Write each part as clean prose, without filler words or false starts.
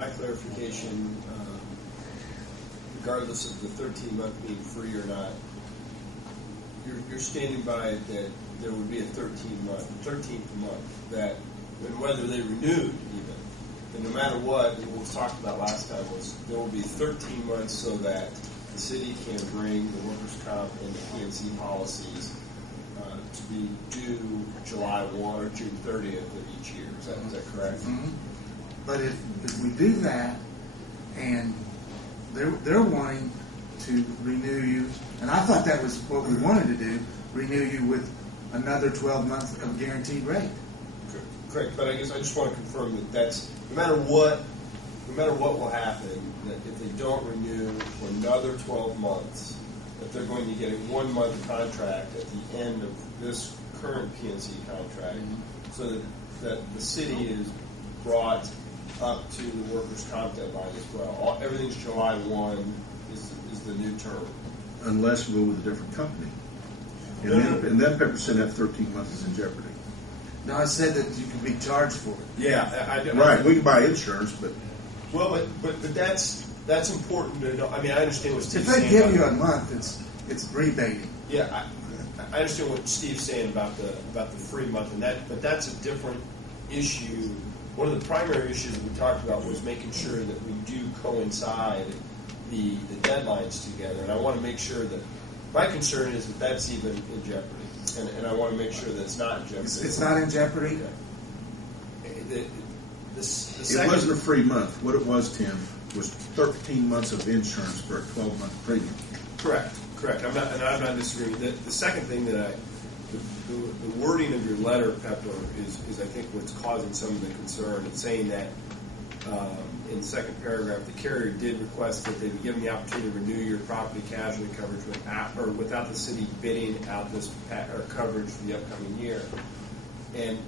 My clarification, regardless of the 13-month being free or not, you're standing by that there would be a 13th month, that and whether they renewed even, and no matter what was talked about last time was there will be 13 months so that the city can bring the workers' comp and the P&C policies to be due July 1 or June 30th of each year. Is that correct? Mm-hmm. But if we do that, and they're wanting to renew you, and I thought that was what we wanted to do, renew you with another 12 months of guaranteed rate. Correct, but I guess I just want to confirm that that's no matter what will happen, that if they don't renew for another 12 months, that they're going to get a 1-month contract at the end of this current PNC contract, so that the city is brought up to the workers' comp deadline as well. Everything's July 1 is the new term. Unless we go with a different company. And then Pepperson at 13 months is in jeopardy. No, I said that you can be charged for it. Yeah, right. We can buy insurance, but that's important to know. I mean, I understand what Steve's saying. If they saying give you a month, it's rebating. Yeah, I understand what Steve's saying about the free month, but that's a different issue. One of the primary issues that we talked about was making sure that we do coincide the deadlines together, and I want to make sure that my concern is that that's even in jeopardy, and I want to make sure that it's not in jeopardy. It's not in jeopardy? Okay. It wasn't a free month. What it was, Tim, was 13 months of insurance for a 12-month premium. Correct. I'm not disagreeing. The second thing that the wording of your letter, Pepper, is I think what's causing some of the concern. It's saying that in the second paragraph, the carrier did request that they be given the opportunity to renew your property casualty coverage without the city bidding out this coverage for the upcoming year. And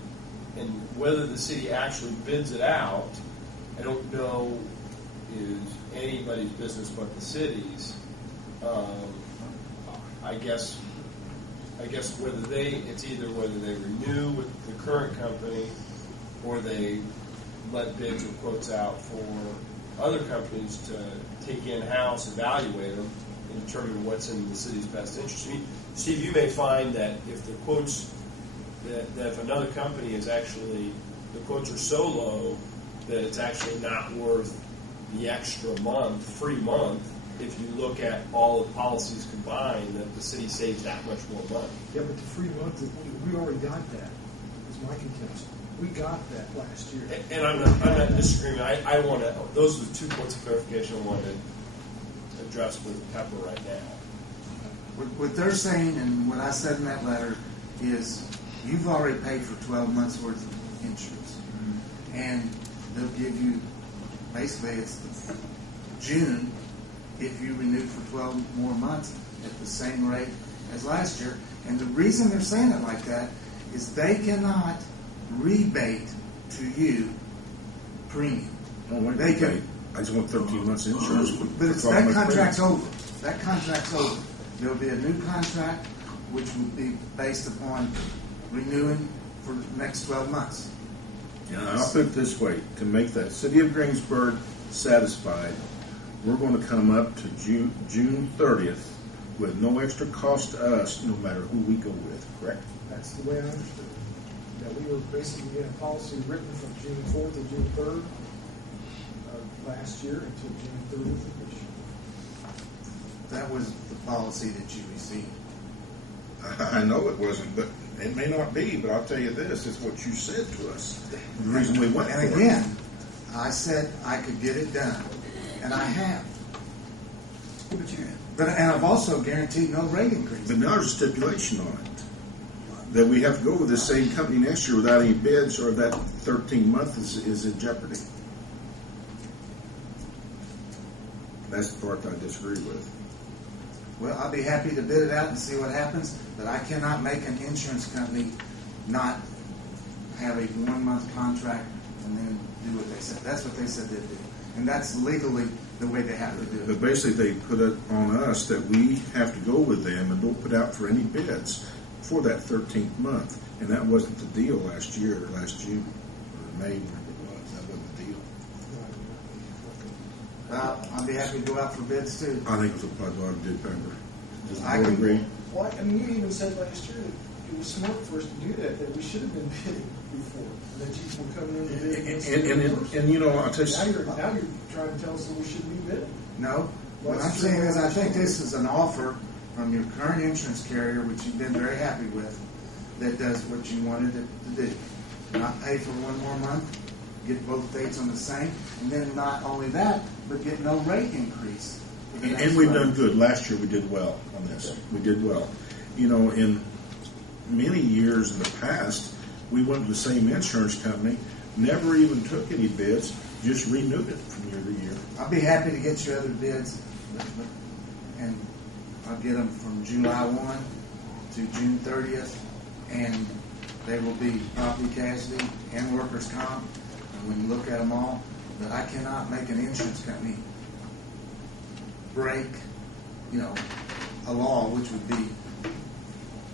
whether the city actually bids it out, I don't know is anybody's business but the city's. I guess it's either whether they renew with the current company or they let bids or quotes out for other companies to take in-house, evaluate them, and determine what's in the city's best interest. I mean, Steve, you may find that if the quotes, that if another company is actually, the quotes are so low that it's actually not worth the extra free month, if you look at all the policies combined, that the city saves that much more money. Yeah, but the free month, we already got that, is my contention. We got that last year. And I'm not disagreeing. I want to, those are the 2 points of clarification I wanted to address with Pepper right now. What they're saying and what I said in that letter is you've already paid for 12 months worth of insurance. Mm-hmm. And they'll give you, basically it's June, if you renew for 12 more months at the same rate as last year. And the reason they're saying it like that is they cannot rebate to you premium. They can. I just want 13 months insurance. But that contract's over. That contract's over. There will be a new contract which will be based upon renewing for the next 12 months. Yeah, I'll put it this way. To make the city of Greensburg satisfied, we're going to come up to June 30th with no extra cost to us, no matter who we go with, correct? That's the way I understood it. That we were basically getting a policy written from June 4th to June 3rd of last year until June 30th of this year. That was the policy that you received. I know it wasn't, but it may not be, but I'll tell you this, it's what you said to us. The reason we went and again, I said I could get it done. And I have. And I've also guaranteed no rate increase. But now there's a stipulation on it. That we have to go with the same company next year without any bids, or that 13 months is in jeopardy. That's the part I disagree with. Well, I'll be happy to bid it out and see what happens, but I cannot make an insurance company not have a 1-month contract and then do what they said. That's what they said they'd do. And that's legally the way they have to do it. But basically, they put it on us that we have to go with them and don't put out for any bids for that 13th month. And that wasn't the deal last June, or May, whatever it was. That wasn't the deal. I'd be happy to go out for bids too. I think it's what I'd want to do, Pepper. Does the I board can- agree? Well, I mean, you even said last year that it was smart for us to do that we should have been bidding before, that you were coming in and bidding. And you know, I'll tell Now you, you're trying to tell us that we shouldn't be bidding. No, what I'm saying is I think this is an offer from your current insurance carrier, which you've been very happy with, that does what you wanted it to do. Not pay for one more month, get both dates on the same, and then not only that, but get no rate increase. for the next and we've month. done good. Last year we did well on this. We did well. You know, in many years in the past, we went to the same insurance company, never even took any bids, just renewed it from year to year. I'll be happy to get you other bids, and I'll get them from July 1 to June 30th, and they will be property casualty and workers' comp, and we can look at them all, but I cannot make an insurance company break, a law, which would be,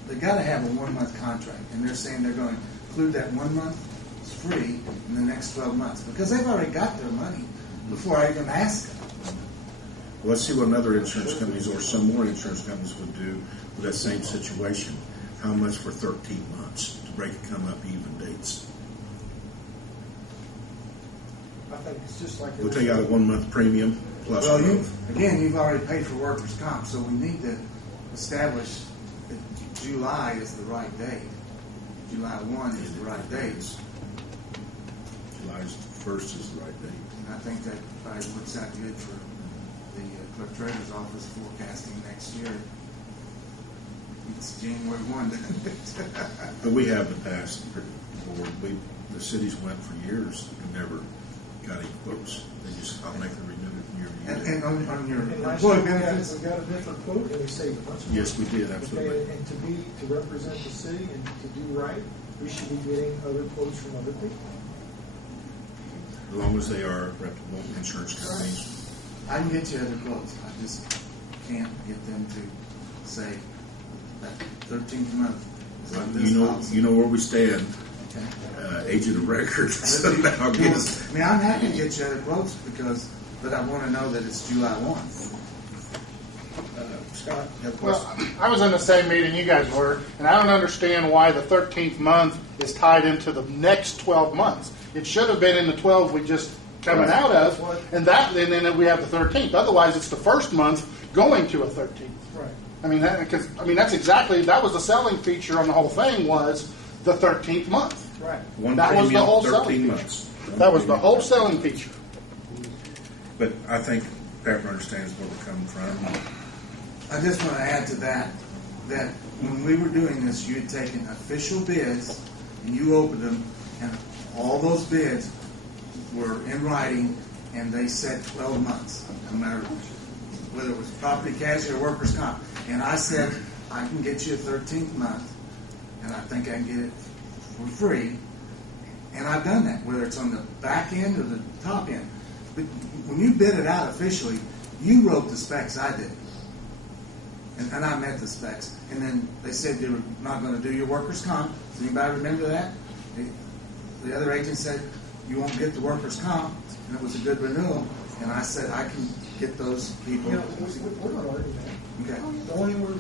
they got to have a 1 month contract, and they're saying they're going to include that 1 month is free in the next 12 months, because they've already got their money before I even ask them. Let's see what other insurance companies or some more insurance companies would do with that same situation. How much for 13 months to break it, come up even dates? I think it's just like. We'll take out a 1 month premium plus. Well, growth. you've already paid for workers' comp, so we need to establish that July is the right date. July 1 is the right date. July 1st is the right date. And I think that probably works out good for the clerk treasurer's office forecasting next year. It's January 1. But we have in the past, the cities went for years and never got any quotes. They just automatically renewed it from year to year. And on your And last employee year benefits, we got a different quote and we saved a bunch of money. Yes, we did, absolutely. Okay, and to represent the city and to do right, we should be getting other quotes from other people. As long as they are reputable insurance companies. I can get you other quotes. I just can't get them to say that 13th month is on this policy. You know where we stand. Okay. Agent of record. So now I guess. mean, I'm happy to get you other quotes but I want to know that it's July 1. Scott, you have a Well, question? I was in the same meeting you guys were, and I don't understand why the 13th month is tied into the next 12 months. It should have been in the 12 we just coming out of, and then we have the 13th. Otherwise, it's the first month going to a 13th. Right. I mean, that was the selling feature on the whole thing was the 13th month. Right. One that was the premium, whole 13 selling months. That was the whole selling feature. But I think Pepper understands where we're coming from. I just want to add to that when we were doing this, you had taken official bids and you opened them, and all those bids were in writing, and they said 12 months, no matter whether it was property casualty or workers' comp. And I said, I can get you a 13th month, and I think I can get it for free. And I've done that, whether it's on the back end or the top end. But when you bid it out officially, you wrote the specs, I did. And I met the specs. And then they said they were not going to do your workers' comp. Does anybody remember that? The other agent said, you won't get the workers' comp. And it was a good renewal. And I said, I can get those people. You know, we're not arguing that. Okay. The only word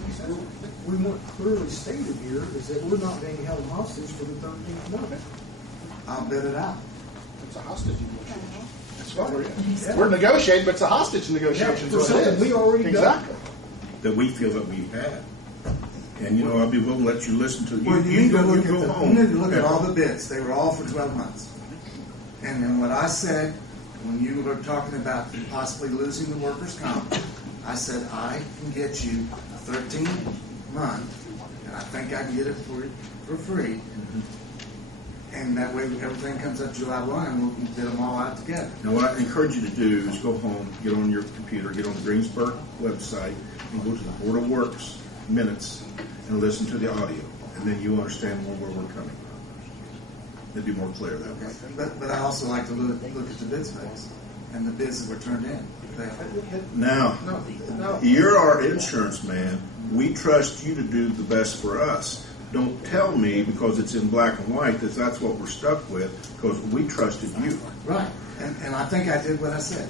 we want clearly stated here is that we're not being held hostage for the 13th month. I'll bid it out. It's a hostage negotiation. That's right. We're negotiating, but it's a hostage negotiation. For is what it something is. we already done. Exactly. That we feel that we've had. And, I'll be willing to let you listen to it. Well, you need to look at Pepper. all the bids. They were all for 12 months. And then what I said, when you were talking about possibly losing the workers' comp, I said, I can get you a 13th month, and I think I can get it for free. And that way everything comes up July 1, and we'll get them all out together. Now, what I encourage you to do is go home, get on your computer, get on the Greensburg website, and go to the Board of Works minutes and listen to the audio. And then you understand more where we're coming from. It'd be more clear that way. Okay. But I also like to look at the bid specs and the bids that were turned in. Now, you're our insurance man. We trust you to do the best for us. Don't tell me because it's in black and white that's what we're stuck with, because we trusted you. Right. And I think I did what I said.